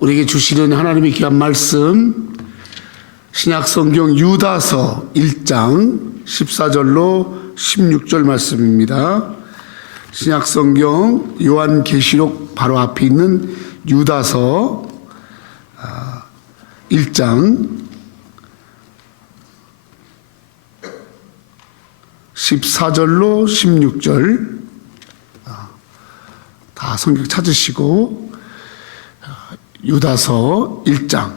우리에게 주시는 하나님의 귀한 말씀, 신약성경 유다서 1장 14절로 16절 말씀입니다. 신약성경 요한계시록 바로 앞에 있는 유다서 1장 14절로 16절 다 성경 찾으시고 유다서 1장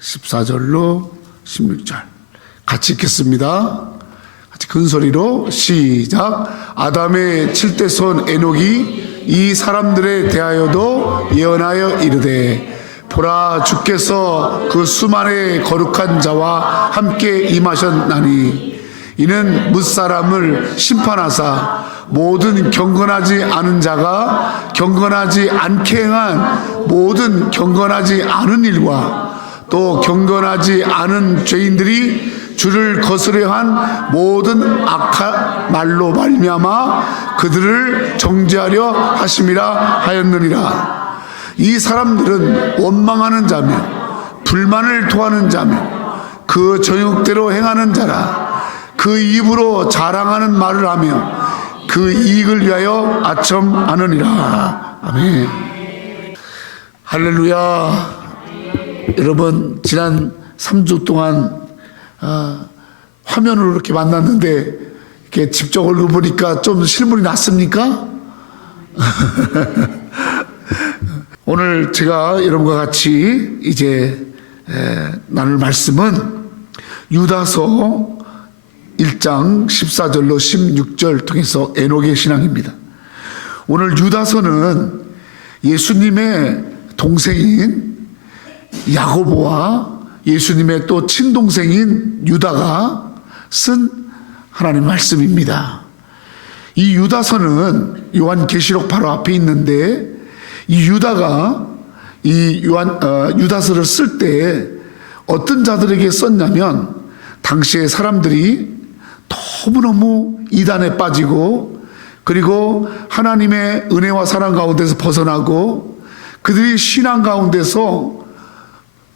14절로 16절 같이 읽겠습니다. 같이 큰 소리로 시작. 아담의 7대 손 에녹이 이 사람들에 대하여도 예언하여 이르되 보라 주께서 그 수만의 거룩한 자와 함께 임하셨나니 이는 뭇사람을 심판하사 모든 경건하지 않은 자가 경건하지 않게 행한 모든 경건하지 않은 일과 또 경건하지 않은 죄인들이 주를 거스려 한 모든 악한 말로 말미암아 그들을 정죄하려 하심이라 하였느니라. 이 사람들은 원망하는 자며 불만을 토하는 자며 그 정욕대로 행하는 자라. 그 입으로 자랑하는 말을 하며 그 이익을 위하여 아첨하느니라. 아멘. 할렐루야. 여러분, 지난 3주 동안 화면으로 이렇게 만났는데 이렇게 직접 얼굴 보니까 좀 실물이 낫습니까? 오늘 제가 여러분과 같이 이제 나눌 말씀은 유다서 1장 14절로 16절 통해서 에녹의 신앙입니다. 오늘 유다서는 예수님의 동생인 야고보와 예수님의 또 친동생인 유다가 쓴 하나님 말씀입니다. 이 유다서는 요한계시록 바로 앞에 있는데 이 유다가 유다서를 쓸 때 어떤 자들에게 썼냐면 당시에 사람들이 너무너무 이단에 빠지고 그리고 하나님의 은혜와 사랑 가운데서 벗어나고 그들이 신앙 가운데서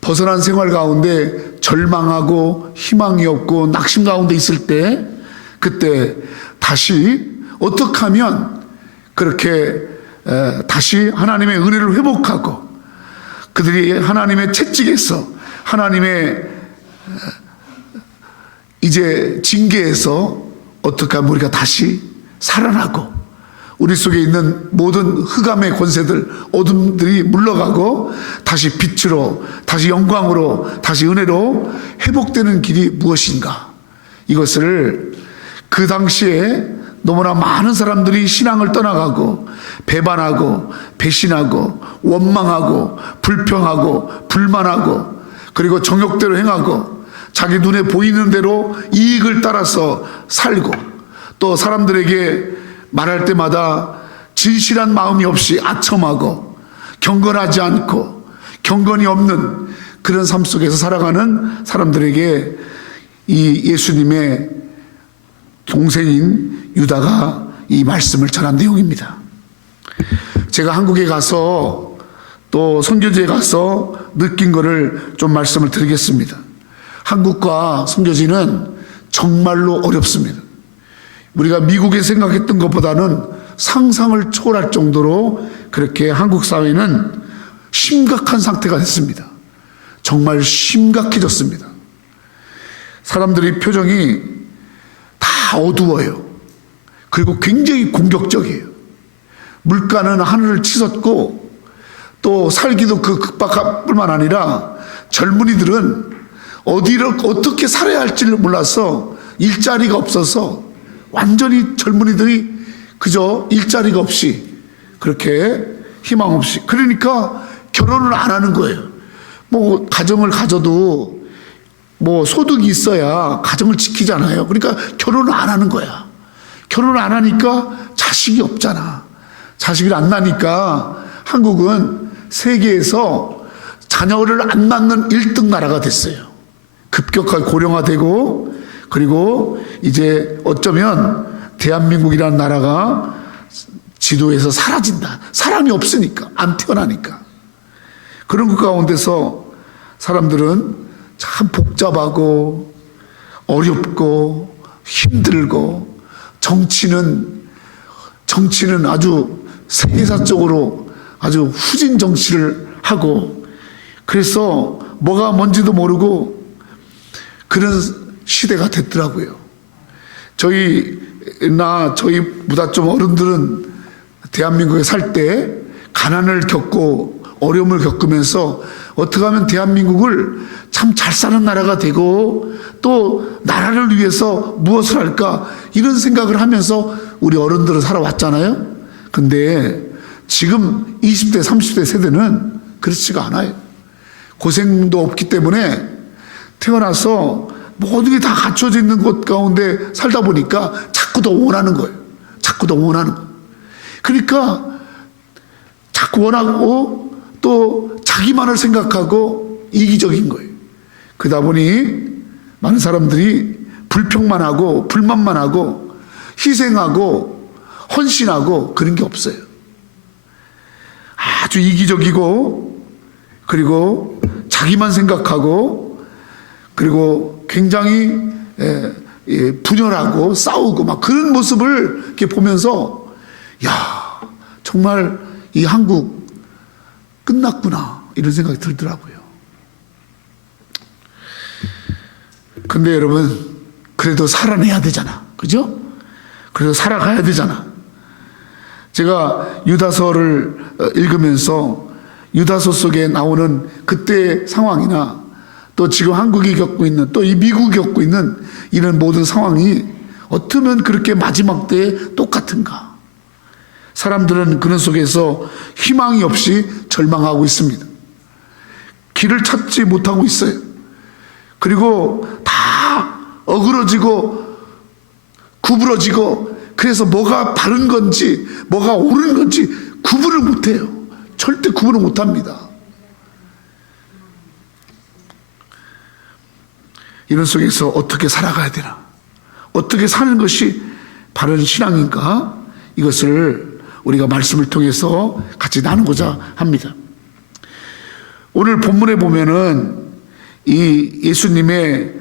벗어난 생활 가운데 절망하고 희망이 없고 낙심 가운데 있을 때 그때 다시 어떻게 하면 그렇게 다시 하나님의 은혜를 회복하고 그들이 하나님의 채찍에서 하나님의 이제 징계에서 어떻게 하면 우리가 다시 살아나고 우리 속에 있는 모든 흑암의 권세들 어둠들이 물러가고 다시 빛으로 다시 영광으로 다시 은혜로 회복되는 길이 무엇인가, 이것을 그 당시에 너무나 많은 사람들이 신앙을 떠나가고 배반하고 배신하고 원망하고 불평하고 불만하고 그리고 정욕대로 행하고 자기 눈에 보이는 대로 이익을 따라서 살고 또 사람들에게 말할 때마다 진실한 마음이 없이 아첨하고 경건하지 않고 경건이 없는 그런 삶 속에서 살아가는 사람들에게 이 예수님의 동생인 유다가 이 말씀을 전한 내용입니다. 제가 한국에 가서 또 선교지에 가서 느낀 거를 좀 말씀을 드리겠습니다. 한국과 선교지는 정말로 어렵습니다. 우리가 미국에 생각했던 것보다는 상상을 초월할 정도로 그렇게 한국 사회는 심각한 상태가 됐습니다. 정말 심각해졌습니다. 사람들의 표정이 다 어두워요. 그리고 굉장히 공격적이에요. 물가는 하늘을 치솟고 또 살기도 그 급박할 뿐만 아니라 젊은이들은 어디를 어떻게 살아야 할지를 몰라서 일자리가 없어서 완전히 젊은이들이 그저 일자리가 없이 그렇게 희망 없이 그러니까 결혼을 안 하는 거예요. 뭐 가정을 가져도 뭐 소득이 있어야 가정을 지키잖아요. 그러니까 결혼을 안 하는 거야. 결혼을 안 하니까 자식이 없잖아. 자식이 안 나니까 한국은 세계에서 자녀를 안 낳는 1등 나라가 됐어요. 급격하게 고령화되고 그리고 이제 어쩌면 대한민국이라는 나라가 지도에서 사라진다. 사람이 없으니까, 안 태어나니까. 그런 것 가운데서 사람들은 참 복잡하고 어렵고 힘들고 정치는 아주 세계사적으로 아주 후진 정치를 하고, 그래서 뭐가 뭔지도 모르고 그런 시대가 됐더라고요. 저희 보다 좀 어른들은 대한민국에 살 때 가난을 겪고 어려움을 겪으면서 어떻게 하면 대한민국을 참 잘 사는 나라가 되고 또 나라를 위해서 무엇을 할까, 이런 생각을 하면서 우리 어른들은 살아왔잖아요. 근데 지금 20대 30대 세대는 그렇지가 않아요. 고생도 없기 때문에 태어나서 모든 게 다 갖춰져 있는 곳 가운데 살다 보니까 자꾸 더 원하는 거예요. 자꾸 더 원하는 거예요. 그러니까 자꾸 원하고 또 자기만을 생각하고 이기적인 거예요. 그러다 보니 많은 사람들이 불평만 하고 불만만 하고 희생하고 헌신하고 그런 게 없어요. 아주 이기적이고, 그리고 자기만 생각하고, 그리고 굉장히 분열하고 싸우고 막 그런 모습을 이렇게 보면서, 야, 정말 이 한국 끝났구나, 이런 생각이 들더라고요. 근데 여러분, 그래도 살아내야 되잖아. 그죠? 그래도 살아가야 되잖아. 제가 유다서를 읽으면서 유다서 속에 나오는 그때의 상황이나 또 지금 한국이 겪고 있는, 또 이 미국이 겪고 있는 이런 모든 상황이 어쩌면 그렇게 마지막 때에 똑같은가. 사람들은 그런 속에서 희망이 없이 절망하고 있습니다. 길을 찾지 못하고 있어요. 그리고 다 어그러지고 구부러지고, 그래서 뭐가 바른 건지 뭐가 옳은 건지 구분을 못해요. 절대 구분을 못합니다. 이런 속에서 어떻게 살아가야 되나, 어떻게 사는 것이 바른 신앙인가, 이것을 우리가 말씀을 통해서 같이 나누고자 합니다. 오늘 본문에 보면은 이 예수님의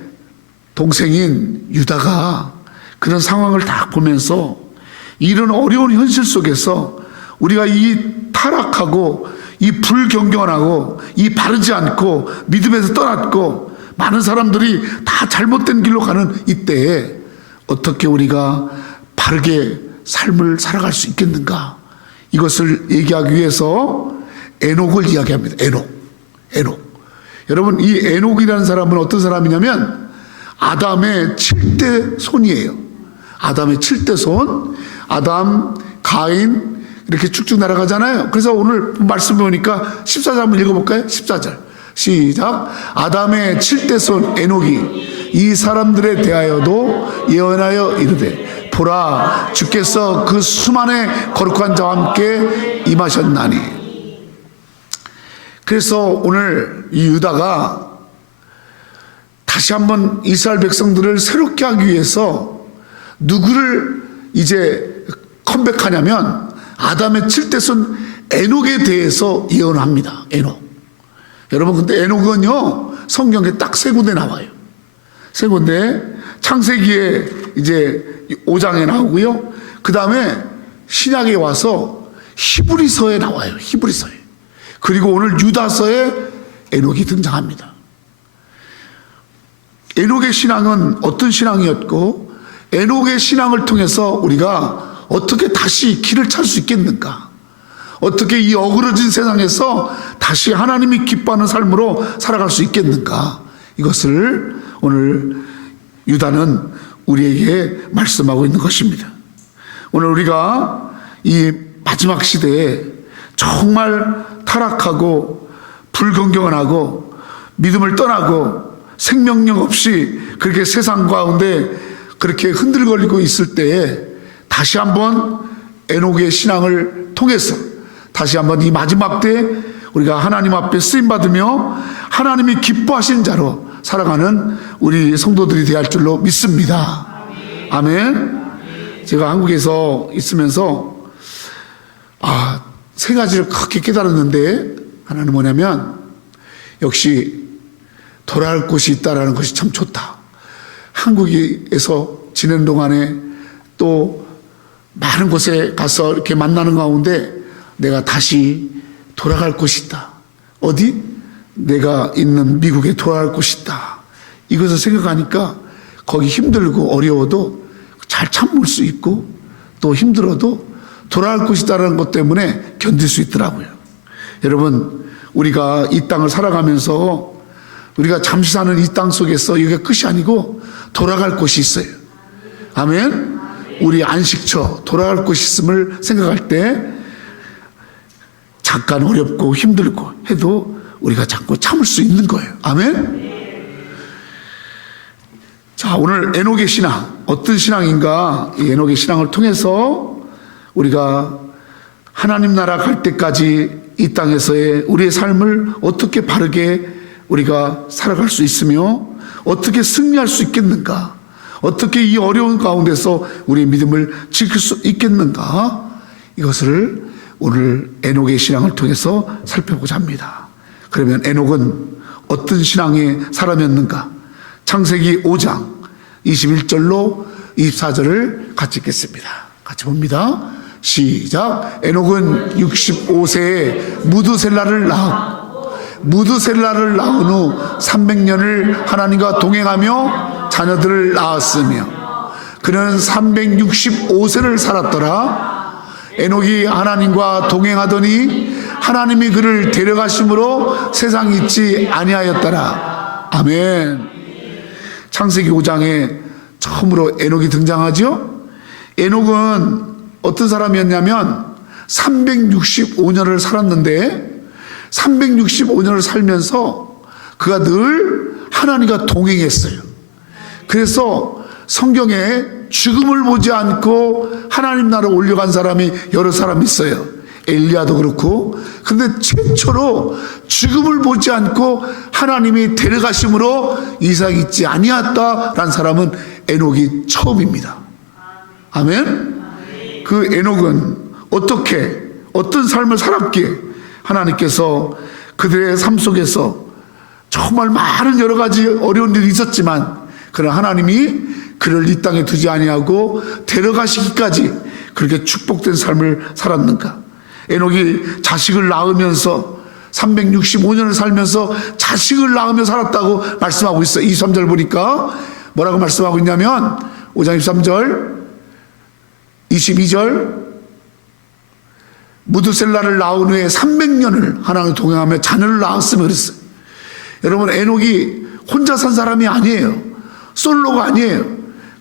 동생인 유다가 그런 상황을 다 보면서 이런 어려운 현실 속에서 우리가 이 타락하고 이 불경건하고 이 바르지 않고 믿음에서 떠났고 많은 사람들이 다 잘못된 길로 가는 이때에 어떻게 우리가 바르게 삶을 살아갈 수 있겠는가, 이것을 얘기하기 위해서 에녹을 이야기합니다. 에녹. 여러분, 이 에녹이라는 사람은 어떤 사람이냐면 아담의 7대 손이에요. 아담의 7대 손, 아담, 가인, 이렇게 쭉쭉 날아가잖아요. 그래서 오늘 말씀 보니까 14절 한번 읽어볼까요? 14절 시작. 아담의 7대 손 에녹이 이 사람들에 대하여도 예언하여 이르되, 보라, 주께서 그 수만의 거룩한 자와 함께 임하셨나니. 그래서 오늘 이 유다가 다시 한번 이스라엘 백성들을 새롭게 하기 위해서 누구를 이제 컴백하냐면 아담의 7대 손 에녹에 대해서 예언합니다. 에녹. 여러분, 근데 에녹은요, 성경에 딱 세 군데 나와요. 세 군데. 창세기에 이제 5장에 나오고요. 그 다음에 신약에 와서 히브리서에 나와요. 히브리서에. 그리고 오늘 유다서에 에녹이 등장합니다. 에녹의 신앙은 어떤 신앙이었고, 에녹의 신앙을 통해서 우리가 어떻게 다시 길을 찾을 수 있겠는가, 어떻게 이 어그러진 세상에서 다시 하나님이 기뻐하는 삶으로 살아갈 수 있겠는가, 이것을 오늘 유다는 우리에게 말씀하고 있는 것입니다. 오늘 우리가 이 마지막 시대에 정말 타락하고 불경건하고 믿음을 떠나고 생명력 없이 그렇게 세상 가운데 그렇게 흔들거리고 있을 때에 다시 한번 에녹의 신앙을 통해서 다시 한번 이 마지막 때 우리가 하나님 앞에 쓰임받으며 하나님이 기뻐하신 자로 살아가는 우리 성도들이 되할 줄로 믿습니다. 아멘. 제가 한국에서 있으면서 세 가지를 크게 깨달았는데, 하나는 뭐냐면 역시 돌아갈 곳이 있다라는 것이 참 좋다. 한국에서 지내는 동안에 또 많은 곳에 가서 이렇게 만나는 가운데 내가 다시 돌아갈 곳이 있다. 어디? 내가 있는 미국에 돌아갈 곳이 있다. 이것을 생각하니까 거기 힘들고 어려워도 잘 참을 수 있고 또 힘들어도 돌아갈 곳이 있다는 것 때문에 견딜 수 있더라고요. 여러분, 우리가 이 땅을 살아가면서 우리가 잠시 사는 이 땅 속에서 이게 끝이 아니고 돌아갈 곳이 있어요. 아멘? 우리 안식처, 돌아갈 곳이 있음을 생각할 때 잠깐 어렵고 힘들고 해도 우리가 자꾸 참을 수 있는 거예요. 아멘? 자, 오늘 에녹의 신앙, 어떤 신앙인가? 이 에녹의 신앙을 통해서 우리가 하나님 나라 갈 때까지 이 땅에서의 우리의 삶을 어떻게 바르게 우리가 살아갈 수 있으며 어떻게 승리할 수 있겠는가? 어떻게 이 어려운 가운데서 우리의 믿음을 지킬 수 있겠는가? 이것을 오늘 에녹의 신앙을 통해서 살펴보자 합니다. 그러면 에녹은 어떤 신앙의 사람이었는가? 창세기 5장 21절로 24절을 같이 읽겠습니다. 같이 봅니다. 시작. 에녹은 65세에 무드셀라를 낳은 후 300년을 하나님과 동행하며 자녀들을 낳았으며 그는 365세를 살았더라. 에녹이 하나님과 동행하더니 하나님이 그를 데려가심으로 세상에 있지 아니하였더라. 아멘. 창세기 5장에 처음으로 에녹이 등장하죠. 에녹은 어떤 사람이었냐면 365년을 살았는데 365년을 살면서 그가 늘 하나님과 동행했어요. 그래서 성경에 죽음을 보지 않고 하나님 나라로 올려간 사람이 여러 사람 있어요. 엘리야도 그렇고. 그런데 최초로 죽음을 보지 않고 하나님이 데려가심으로 이삭이 있지 아니었다라는 사람은 에녹이 처음입니다. 아멘. 그 에녹은 어떤 삶을 살았기에 하나님께서 그들의 삶 속에서 정말 많은 여러 가지 어려운 일이 있었지만 그러나 하나님이 그를 이 땅에 두지 아니하고 데려가시기까지 그렇게 축복된 삶을 살았는가? 에녹이 자식을 낳으면서 365년을 살면서 자식을 낳으며 살았다고 말씀하고 있어요. 23절 보니까 뭐라고 말씀하고 있냐면 5장 23절 22절 무드셀라를 낳은 후에 300년을 하나님과 동행하며 자녀를 낳았으며 그랬어요. 여러분, 에녹이 혼자 산 사람이 아니에요. 솔로가 아니에요.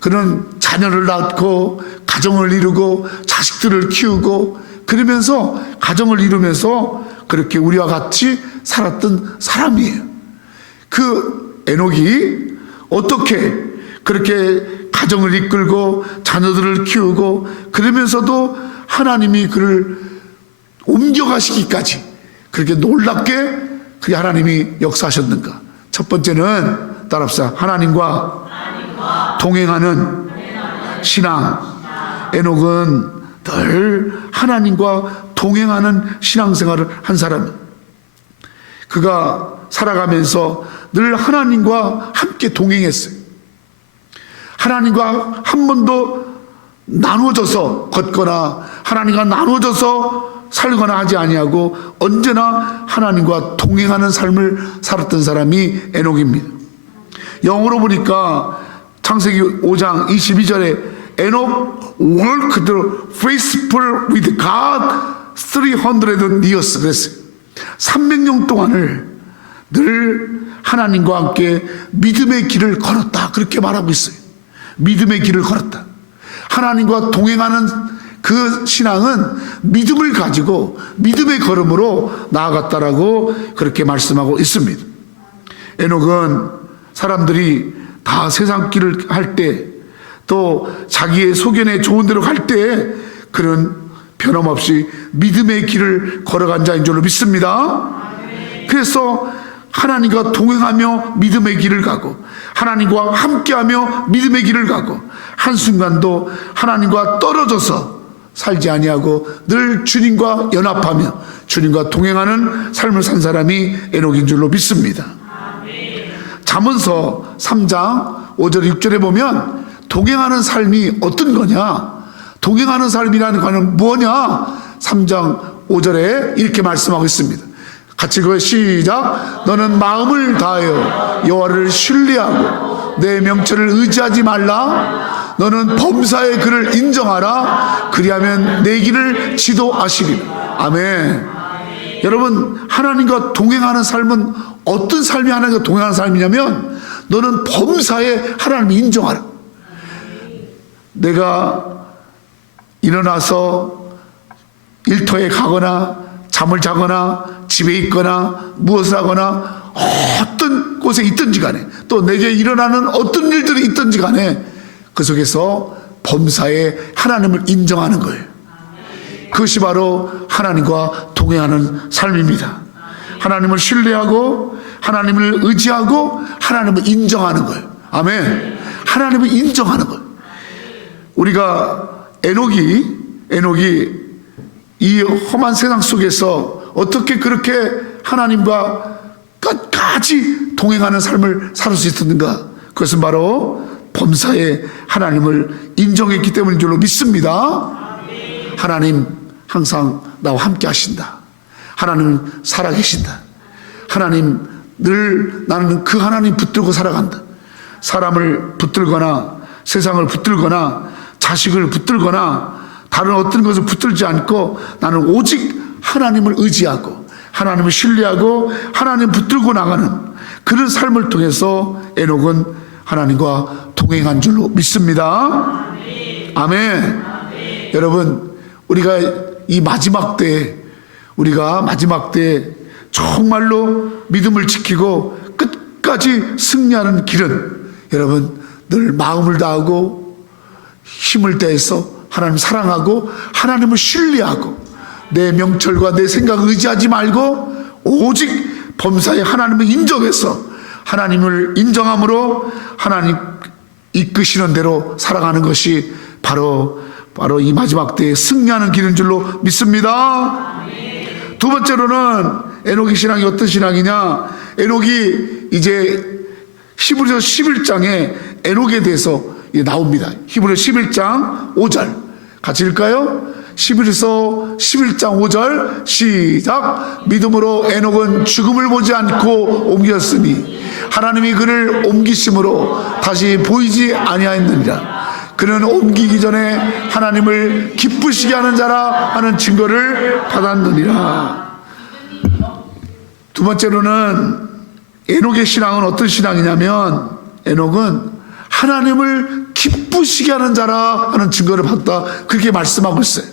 그는 자녀를 낳고 가정을 이루고 자식들을 키우고 그러면서 가정을 이루면서 그렇게 우리와 같이 살았던 사람이에요. 그 에녹이 어떻게 그렇게 가정을 이끌고 자녀들을 키우고 그러면서도 하나님이 그를 옮겨가시기까지 그렇게 놀랍게 그게 하나님이 역사하셨는가? 첫 번째는 따라합시다. 하나님과 동행하는 신앙. 에녹은 늘 하나님과 동행하는 신앙생활을 한 사람. 그가 살아가면서 늘 하나님과 함께 동행했어요. 하나님과 한 번도 나누어져서 걷거나 하나님과 나누어져서 살거나 하지 아니하고 언제나 하나님과 동행하는 삶을 살았던 사람이 에녹입니다. 영어로 보니까 창세기 5장 22절에 에녹 walked faithful with God 300 years 그랬어요. 300년 동안을 늘 하나님과 함께 믿음의 길을 걸었다. 그렇게 말하고 있어요. 믿음의 길을 걸었다. 하나님과 동행하는 그 신앙은 믿음을 가지고 믿음의 걸음으로 나아갔다라고 그렇게 말씀하고 있습니다. 에녹은 사람들이 다 세상 길을 할 때 또 자기의 소견에 좋은 대로 갈 때 그는 변함없이 믿음의 길을 걸어간 자인 줄로 믿습니다. 그래서 하나님과 동행하며 믿음의 길을 가고 하나님과 함께하며 믿음의 길을 가고 한순간도 하나님과 떨어져서 살지 아니하고 늘 주님과 연합하며 주님과 동행하는 삶을 산 사람이 에녹인 줄로 믿습니다. 잠언서 3장 5절 6절에 보면 동행하는 삶이 어떤 거냐, 동행하는 삶이라는 거는 뭐냐, 3장 5절에 이렇게 말씀하고 있습니다. 같이 읽어요. 시작. 너는 마음을 다하여 여호와를 신뢰하고 내 명철을 의지하지 말라. 너는 범사의 그를 인정하라. 그리하면 내 길을 지도하시리라. 아멘. 여러분, 하나님과 동행하는 삶은 어떤 삶이 하나님과 동행하는 삶이냐면, 너는 범사에 하나님을 인정하라. 내가 일어나서 일터에 가거나 잠을 자거나 집에 있거나 무엇을 하거나 어떤 곳에 있든지 간에, 또 내게 일어나는 어떤 일들이 있든지 간에 그 속에서 범사에 하나님을 인정하는 거예요. 그것이 바로 하나님과 동행하는 삶입니다. 하나님을 신뢰하고 하나님을 의지하고 하나님을 인정하는 거예요. 아멘. 하나님을 인정하는 거예요. 우리가 에녹이 이 험한 세상 속에서 어떻게 그렇게 하나님과 끝까지 동행하는 삶을 살 수 있었는가? 그것은 바로 범사에 하나님을 인정했기 때문인 줄로 믿습니다. 하나님 항상 나와 함께 하신다. 하나님 살아계신다. 하나님 늘 나는 그 하나님 붙들고 살아간다. 사람을 붙들거나 세상을 붙들거나 자식을 붙들거나 다른 어떤 것을 붙들지 않고 나는 오직 하나님을 의지하고 하나님을 신뢰하고 하나님 붙들고 나가는 그런 삶을 통해서 에녹은 하나님과 동행한 줄로 믿습니다. 아멘. 여러분, 우리가 이 마지막 때에 정말로 믿음을 지키고 끝까지 승리하는 길은, 여러분, 늘 마음을 다하고 힘을 다해서 하나님 사랑하고 하나님을 신뢰하고 내 명철과 내 생각을 의지하지 말고 오직 범사에 하나님을 인정해서 하나님을 인정함으로 하나님 이끄시는 대로 살아가는 것이 바로 이 마지막 때에 승리하는 길인 줄로 믿습니다. 두 번째로는 에녹의 신앙이 어떤 신앙이냐, 에녹이 이제 히브리서 11장에 에녹에 대해서 나옵니다. 히브리서 11장 5절 같이 읽을까요? 히브리서 11장 5절 시작. 믿음으로 에녹은 죽음을 보지 않고 옮겼으니 하나님이 그를 옮기심으로 다시 보이지 아니하였느니라. 그는 옮기기 전에 하나님을 기쁘시게 하는 자라 하는 증거를 받았느니라. 두 번째로는 에녹의 신앙은 어떤 신앙이냐면, 에녹은 하나님을 기쁘시게 하는 자라 하는 증거를 받다, 그렇게 말씀하고 있어요.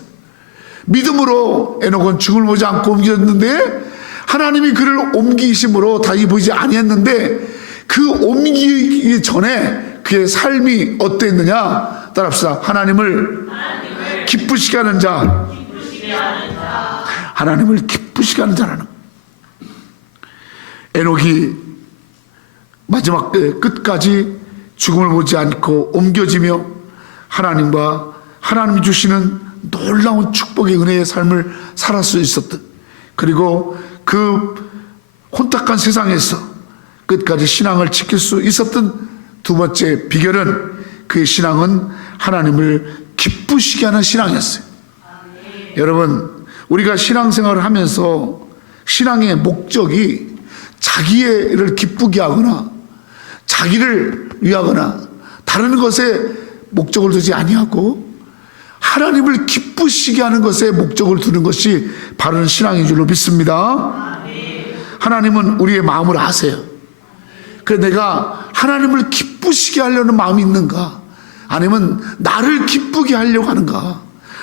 믿음으로 에녹은 죽음을 보지 않고 옮겼는데 하나님이 그를 옮기심으로 다시 보이지 아니했는데, 그 옮기기 전에 그의 삶이 어땠느냐, 따라합시다. 하나님을 기쁘시게 하는 자, 하나님을 기쁘시게 하는 자라는. 에녹이 마지막 때 끝까지 죽음을 보지 않고 옮겨지며 하나님과 하나님이 주시는 놀라운 축복의 은혜의 삶을 살 수 있었던, 그리고 그 혼탁한 세상에서 끝까지 신앙을 지킬 수 있었던 두 번째 비결은, 그의 신앙은 하나님을 기쁘시게 하는 신앙이었어요. 여러분, 우리가 신앙생활을 하면서 신앙의 목적이 자기를 기쁘게 하거나 자기를 위하거나 다른 것에 목적을 두지 아니하고 하나님을 기쁘시게 하는 것에 목적을 두는 것이 바른 신앙인 줄로 믿습니다. 하나님은 우리의 마음을 아세요. 그래서 내가 하나님을 기쁘시게 하려는 마음이 있는가, 아니면 나를 기쁘게 하려고 하는가,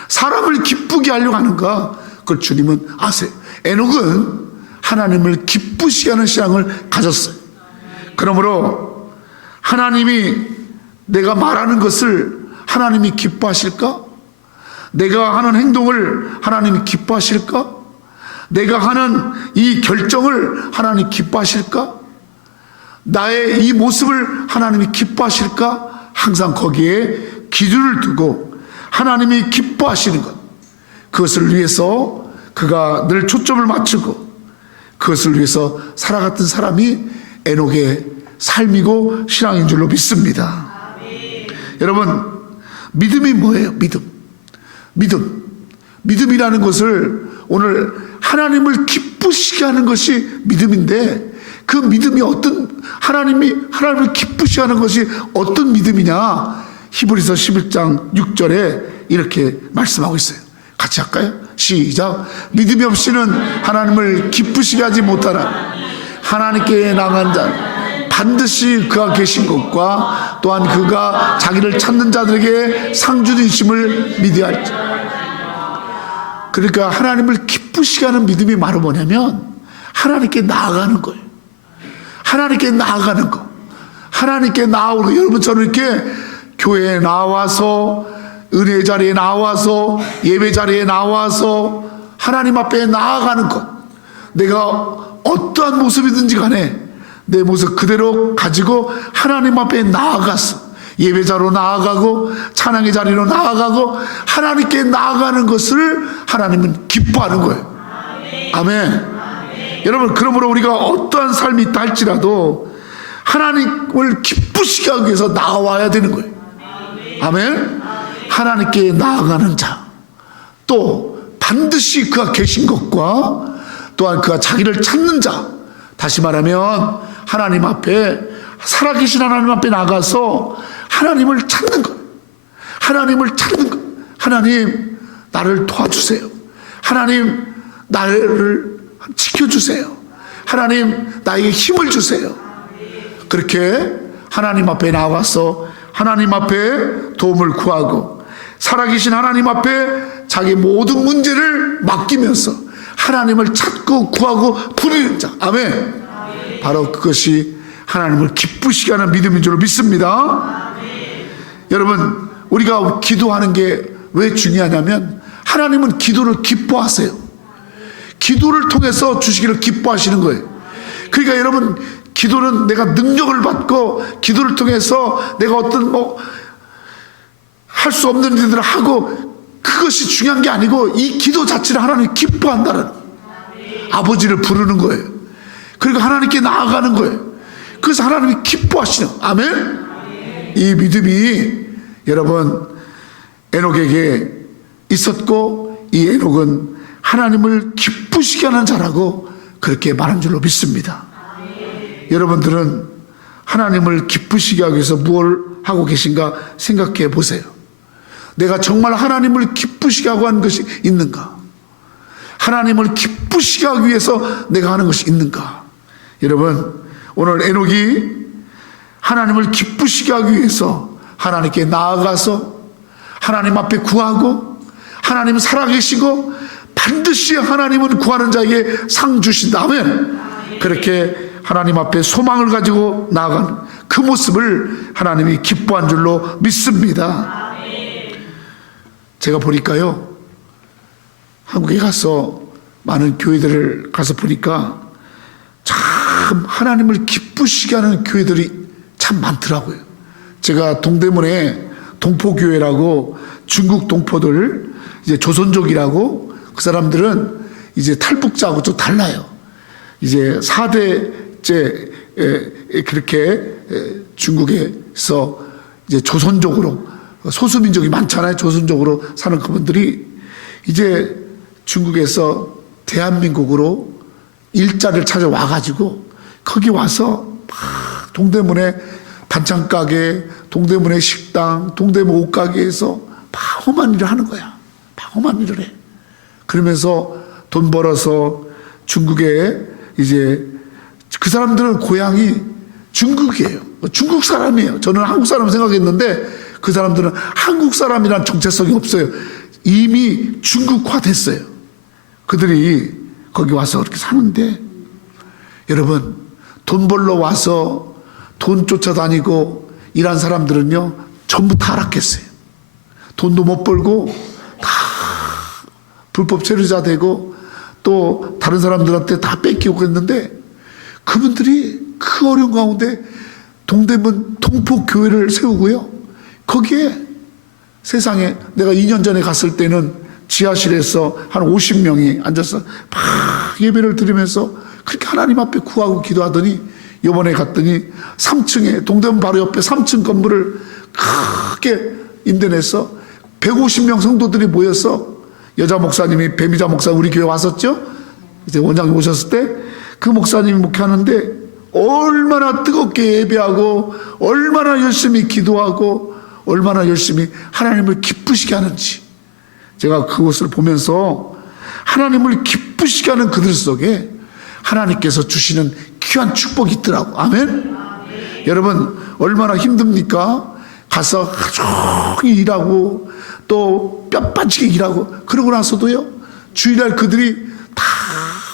사람을 기쁘게 하려고 하는가, 그걸 주님은 아세요. 에녹은 하나님을 기쁘시게 하는 신앙을 가졌어요. 그러므로 하나님이 내가 말하는 것을 하나님이 기뻐하실까? 내가 하는 행동을 하나님이 기뻐하실까? 내가 하는 이 결정을 하나님이 기뻐하실까? 나의 이 모습을 하나님이 기뻐하실까? 항상 거기에 기준을 두고 하나님이 기뻐하시는 것, 그것을 위해서 그가 늘 초점을 맞추고 그것을 위해서 살아갔던 사람이 에녹의 삶이고 신앙인 줄로 믿습니다. 여러분, 믿음이 뭐예요? 믿음이라는 것을 오늘 하나님을 기쁘시게 하는 것이 믿음인데, 그 믿음이 하나님을 기쁘시게 하는 것이 어떤 믿음이냐? 히브리서 11장 6절에 이렇게 말씀하고 있어요. 같이 할까요? 시작. 믿음이 없이는 하나님을 기쁘시게 하지 못하나 하나님께 나간 자 반드시 그가 계신 것과 또한 그가 자기를 찾는 자들에게 상 주이심을 믿어야 할지. 그러니까 하나님을 기쁘시게 하는 믿음이 바로 뭐냐면 하나님께 나아가는 거예요. 하나님께 나아가는 거. 하나님께 나아오는 거. 여러분, 저는 이렇게 교회에 나와서, 은혜 자리에 나와서, 예배 자리에 나와서 하나님 앞에 나아가는 것. 내가 어떠한 모습이든지 간에 내 모습 그대로 가지고 하나님 앞에 나아가서 예배자로 나아가고 찬양의 자리로 나아가고 하나님께 나아가는 것을 하나님은 기뻐하는 거예요. 아멘. 여러분, 그러므로 우리가 어떠한 삶이 있다 할지라도 하나님을 기쁘시게 하기 위해서 나와야 되는 거예요. 아멘. 하나님께 나아가는 자, 또 반드시 그가 계신 것과 또한 그가 자기를 찾는 자, 다시 말하면 하나님 앞에, 살아계신 하나님 앞에 나가서 하나님을 찾는 것. 하나님을 찾는 것. 하나님, 나를 도와주세요. 하나님, 나를 지켜주세요. 하나님, 나에게 힘을 주세요. 그렇게 하나님 앞에 나와서 하나님 앞에 도움을 구하고 살아계신 하나님 앞에 자기 모든 문제를 맡기면서 하나님을 찾고 구하고 부르는 자. 아멘. 바로 그것이 하나님을 기쁘시게 하는 믿음인 줄 믿습니다. 여러분, 우리가 기도하는 게 왜 중요하냐면 하나님은 기도를 기뻐하세요. 기도를 통해서 주시기를 기뻐하시는 거예요. 그러니까 여러분, 기도는 내가 능력을 받고 기도를 통해서 내가 어떤 할 수 없는 일들을 하고, 그것이 중요한 게 아니고 이 기도 자체를 하나님이 기뻐한다는, 아버지를 부르는 거예요. 그러니까 하나님께 나아가는 거예요. 그래서 하나님이 기뻐하시는. 아멘. 이 믿음이 여러분 에녹에게 있었고, 이 에녹은 하나님을 기쁘시게 하는 자라고 그렇게 말한 줄로 믿습니다. 여러분들은 하나님을 기쁘시게 하기 위해서 무엇을 하고 계신가 생각해 보세요. 내가 정말 하나님을 기쁘시게 하고 하는 것이 있는가? 하나님을 기쁘시게 하기 위해서 내가 하는 것이 있는가? 여러분, 오늘 에녹이 하나님을 기쁘시게 하기 위해서 하나님께 나아가서 하나님 앞에 구하고, 하나님은 살아계시고 반드시 하나님은 구하는 자에게 상 주신다. 아멘. 그렇게 하나님 앞에 소망을 가지고 나아가는 그 모습을 하나님이 기뻐한 줄로 믿습니다. 제가 보니까요, 한국에 가서 많은 교회들을 가서 보니까 참 하나님을 기쁘시게 하는 교회들이 참 많더라고요. 제가 동대문에 동포교회라고, 중국 동포들, 이제 조선족이라고, 그 사람들은 이제 탈북자하고 좀 달라요. 이제 4대째 그렇게 중국에서 이제 조선족으로, 소수민족이 많잖아요. 조선족으로 사는 그분들이 이제 중국에서 대한민국으로 일자리를 찾아와가지고 거기 와서 막 동대문에 반찬가게, 동대문에 식당, 동대문 옷가게에서 막 험한 일을 하는 거야. 막 험한 일을 해. 그러면서 돈 벌어서 중국에, 이제 그 사람들은 고향이 중국이에요. 중국 사람이에요. 저는 한국 사람 생각했는데 그 사람들은 한국 사람이란 정체성이 없어요. 이미 중국화 됐어요. 그들이 거기 와서 그렇게 사는데, 여러분, 돈 벌러 와서 돈 쫓아다니고 일한 사람들은요, 전부 타락했어요. 돈도 못 벌고 다 불법 체류자 되고 또 다른 사람들한테 다 뺏기고 그랬는데, 그분들이 그 어려운 가운데 동대문 동포교회를 세우고요, 거기에 세상에 내가 2년 전에 갔을 때는 지하실에서 한 50명이 앉아서 막 예배를 드리면서 그렇게 하나님 앞에 구하고 기도하더니 이번에 갔더니 3층에 동대문 바로 옆에 3층 건물을 크게 임대내서 150명 성도들이 모여서 여자 목사님이 배미자 목사 우리 교회 왔었죠. 이제 원장님 오셨을 때 그 목사님이 목회하는데 얼마나 뜨겁게 예배하고 얼마나 열심히 기도하고 얼마나 열심히 하나님을 기쁘시게 하는지 제가 그것을 보면서 하나님을 기쁘시게 하는 그들 속에 하나님께서 주시는 귀한 축복이 있더라고. 아멘? 여러분 얼마나 힘듭니까? 가서 하루 종일 일하고 또 뼈 빠지게 일하고 그러고 나서도요 주일날 그들이 다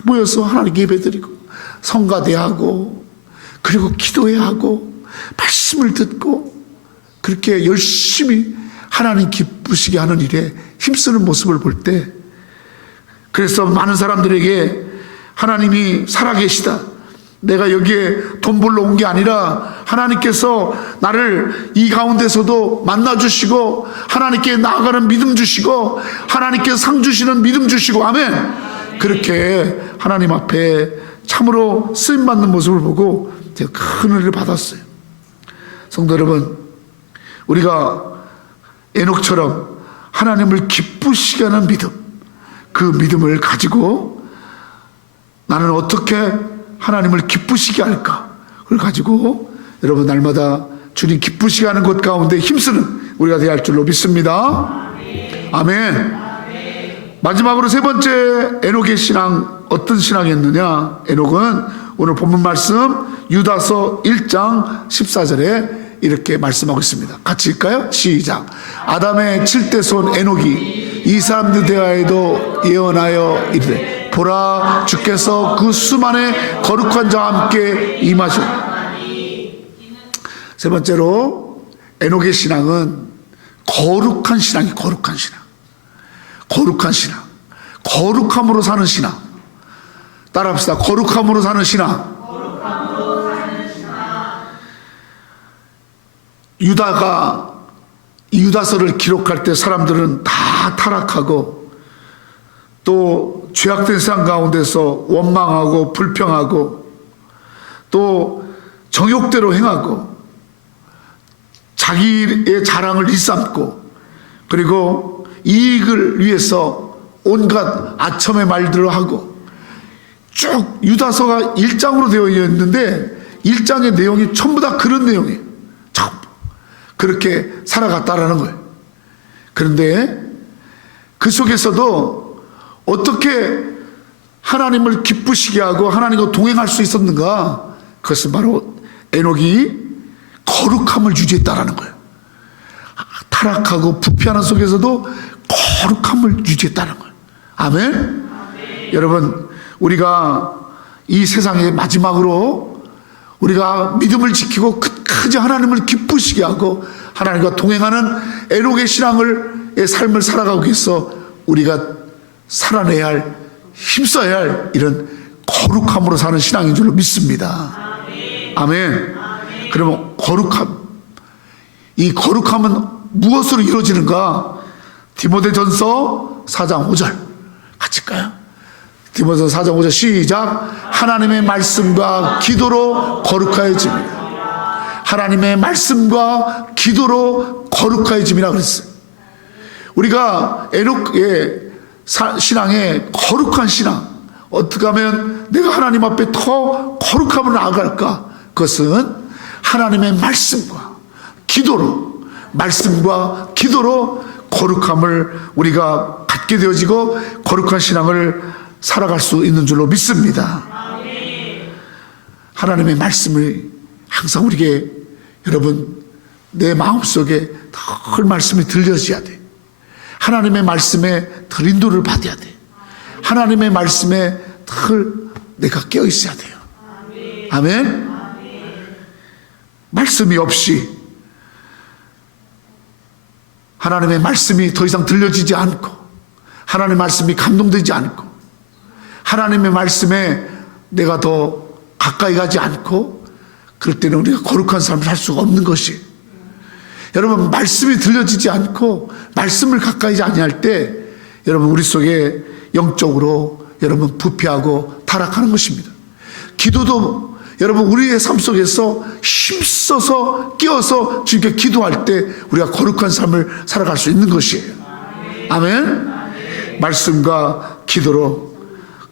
모여서 하나님께 예배드리고 성가대하고 그리고 기도해야 하고 말씀을 듣고 그렇게 열심히 하나님 기쁘시게 하는 일에 힘쓰는 모습을 볼 때 그래서 많은 사람들에게 하나님이 살아계시다, 내가 여기에 돈 벌러 온 게 아니라 하나님께서 나를 이 가운데서도 만나주시고 하나님께 나아가는 믿음 주시고 하나님께서 상 주시는 믿음 주시고 아멘, 그렇게 하나님 앞에 참으로 쓰임받는 모습을 보고 제가 큰 은혜를 받았어요. 성도 여러분, 우리가 에녹처럼 하나님을 기쁘시게 하는 믿음, 그 믿음을 가지고 나는 어떻게 하나님을 기쁘시게 할까, 그걸 가지고 여러분 날마다 주님 기쁘시게 하는 것 가운데 힘쓰는 우리가 되어야 할 줄로 믿습니다. 아멘. 마지막으로 세 번째 에녹의 신앙, 어떤 신앙이었느냐? 에녹은 오늘 본문 말씀 유다서 1장 14절에 이렇게 말씀하고 있습니다. 같이 읽까요? 시작. 아담의 7대 손 에녹이 이 사람들 대하여도 예언하여 이르되 보라, 주께서 그 수만의 거룩한 자와 함께 임하시오. 세 번째로 에녹의 신앙은 거룩한 신앙이, 거룩한 신앙, 거룩한 신앙, 거룩함으로 사는 신앙. 따라합시다. 거룩함으로 사는 신앙. 유다가 이 유다서를 기록할 때 사람들은 다 타락하고 또 죄악된 세상 가운데서 원망하고 불평하고 또 정욕대로 행하고 자기의 자랑을 일삼고 그리고 이익을 위해서 온갖 아첨의 말들을 하고 쭉 유다서가 1장으로 되어 있는데 1장의 내용이 전부 다 그런 내용이에요. 그렇게 살아갔다라는 거예요. 그런데 그 속에서도 어떻게 하나님을 기쁘시게 하고 하나님과 동행할 수 있었는가? 그것은 바로 에녹이 거룩함을 유지했다라는 거예요. 타락하고 부패하는 속에서도 거룩함을 유지했다는 거예요. 아멘? 여러분, 우리가 이 세상의 마지막으로 우리가 믿음을 지키고 끝까지 하나님을 기쁘시게 하고 하나님과 동행하는 에녹의 신앙의 삶을 살아가기 위해서 우리가 살아내야 할, 힘써야 할 이런 거룩함으로 사는 신앙인 줄로 믿습니다. 아멘. 그러면 거룩함, 이 거룩함은 무엇으로 이루어지는가? 디모데전서 4장 5절 같이 읽까요? 디모데전서 4장 5절 시작. 하나님의 말씀과 기도로 거룩하여집니다. 하나님의 말씀과 기도로 거룩하여짐이라 그랬어요. 우리가 에녹의 신앙의 거룩한 신앙, 어떻게 하면 내가 하나님 앞에 더 거룩함으로 나아갈까? 그것은 하나님의 말씀과 기도로, 말씀과 기도로 거룩함을 우리가 갖게 되어지고 거룩한 신앙을 살아갈 수 있는 줄로 믿습니다. 하나님의 말씀을 항상 우리에게, 여러분, 내 마음속에 늘 말씀이 들려져야 돼. 하나님의 말씀에 늘 인도를 받아야 돼. 하나님의 말씀에 늘 내가 깨어 있어야 돼요. 아멘? 말씀이 없이, 하나님의 말씀이 더 이상 들려지지 않고, 하나님의 말씀이 감동되지 않고, 하나님의 말씀에 내가 더 가까이 가지 않고, 그럴 때는 우리가 거룩한 삶을 살 수가 없는 것이, 여러분, 말씀이 들려지지 않고 말씀을 가까이 하지 아니할 때 여러분 우리 속에 영적으로 여러분 부패하고 타락하는 것입니다. 기도도 여러분 우리의 삶 속에서 힘써서 끼어서 주님께 기도할 때 우리가 거룩한 삶을 살아갈 수 있는 것이에요. 아멘. 말씀과 기도로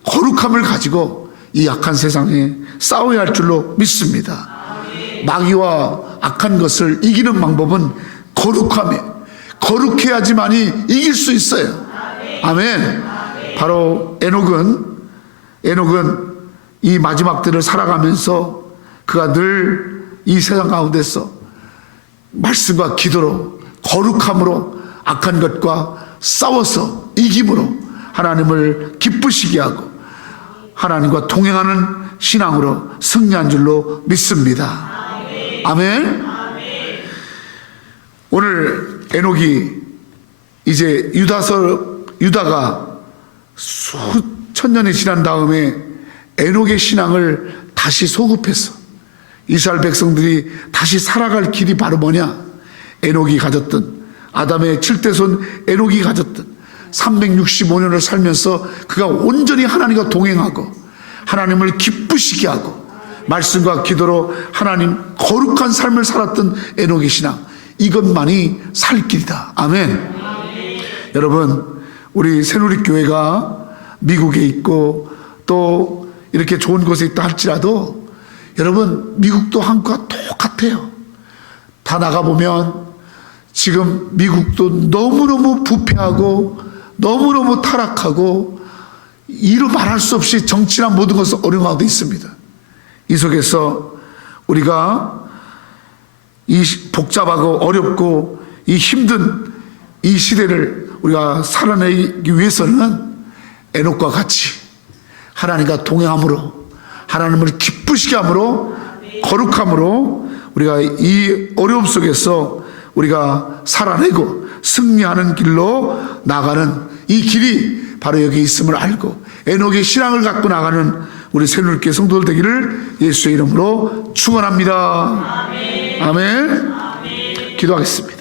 거룩함을 가지고 이 악한 세상에 싸워야 할 줄로 믿습니다. 마귀와 악한 것을 이기는 방법은 거룩함에 거룩해야지만이 이길 수 있어요. 아멘. 바로 에녹은 이 마지막 때를 살아가면서 그가 늘 이 세상 가운데서 말씀과 기도로 거룩함으로 악한 것과 싸워서 이김으로 하나님을 기쁘시게 하고 하나님과 동행하는 신앙으로 승리한 줄로 믿습니다. 아멘. 오늘 에녹이 이제 유다가 수천 년이 지난 다음에 에녹의 신앙을 다시 소급해서 이스라엘 백성들이 다시 살아갈 길이 바로 뭐냐? 에녹이 가졌던, 아담의 7대손 에녹이 가졌던 365년을 살면서 그가 온전히 하나님과 동행하고 하나님을 기쁘시게 하고 말씀과 기도로 하나님 거룩한 삶을 살았던 에녹의 신앙, 이것만이 살 길이다. 아멘. 여러분, 우리 새누리교회가 미국에 있고 또 이렇게 좋은 곳에 있다 할지라도 여러분 미국도 한국과 똑같아요. 다 나가보면 지금 미국도 너무너무 부패하고 너무너무 타락하고 이루 말할 수 없이 정치나 모든 것을 어려운 가운데 있습니다. 이 속에서 우리가 이 복잡하고 어렵고 이 힘든 이 시대를 우리가 살아내기 위해서는 에녹과 같이 하나님과 동행함으로 하나님을 기쁘시게 함으로 거룩함으로 우리가 이 어려움 속에서 우리가 살아내고 승리하는 길로 나가는 이 길이 바로 여기 있음을 알고 에녹의 신앙을 갖고 나가는 우리 새누리교회 성도들 되기를 예수의 이름으로 축원합니다. 아멘. 기도하겠습니다.